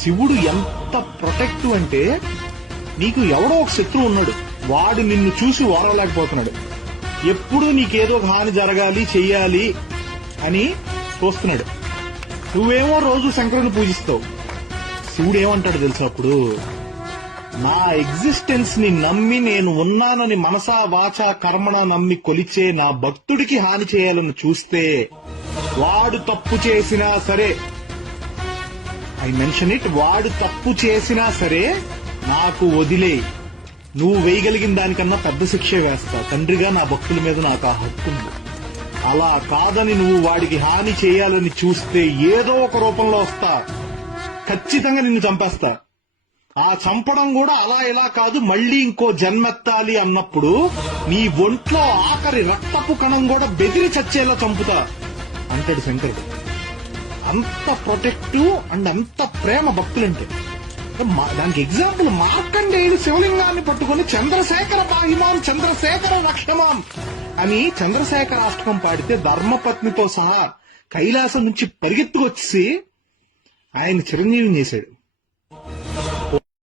శివుడు ఎంత ప్రొటెక్టివ్ అంటే, నీకు ఎవడో ఒక శత్రువు ఉన్నాడు, వాడు నిన్ను చూసి ఓరవలేకపోతున్నాడు, ఎప్పుడు నీకేదో హాని జరగాలి చెయ్యాలి అని చూస్తున్నాడు. నువ్వేమో రోజు శంకరుని పూజిస్తావు. శివుడు ఏమంటాడు తెలుసా అప్పుడు? నా ఎగ్జిస్టెన్స్ ని నమ్మి నేను ఉన్నానని మనసా వాచా కర్మణ నమ్మి కొలిచే నా భక్తుడికి హాని చేయాలని చూస్తే వాడు తప్పు చేసినా సరే, ఐ మెన్షన్ ఇట్, వాడు తప్పు చేసినా సరే నాకు వదిలే, నువ్వు వేయగలిగిన దానికన్నా పెద్ద శిక్ష వేస్తా. తండ్రిగా నా భక్తుల మీద నాకు ఆ హక్కు ఉంది. అలా కాదని నువ్వు వాడికి హాని చేయాలని చూస్తే ఏదో ఒక రూపంలో వస్తా, ఖచ్చితంగా నిన్ను చంపేస్తా. ఆ చంపడం కూడా అలా ఇలా కాదు, మళ్లీ ఇంకో జన్మెత్తాలి అన్నప్పుడు నీ ఒంట్లో ఆఖరి రక్తపు కణం కూడా బెదిరి చచ్చేలా చంపుతా అంటాడు శంకరుడు. అంత ప్రొటెక్టివ్ అండ్ అంత ప్రేమ భక్తులంటే. దానికి ఎగ్జాంపుల్ మార్కండేయుడు శివలింగాన్ని పట్టుకుని చంద్రశేఖర పాహిమాం చంద్రశేఖర రక్షమాం అని చంద్రశేఖర అష్టకం పాడితే ధర్మపత్నితో సహా కైలాసం నుంచి పరిగెత్తుకొచ్చి ఆయన చిరంజీవిని చేశాడు.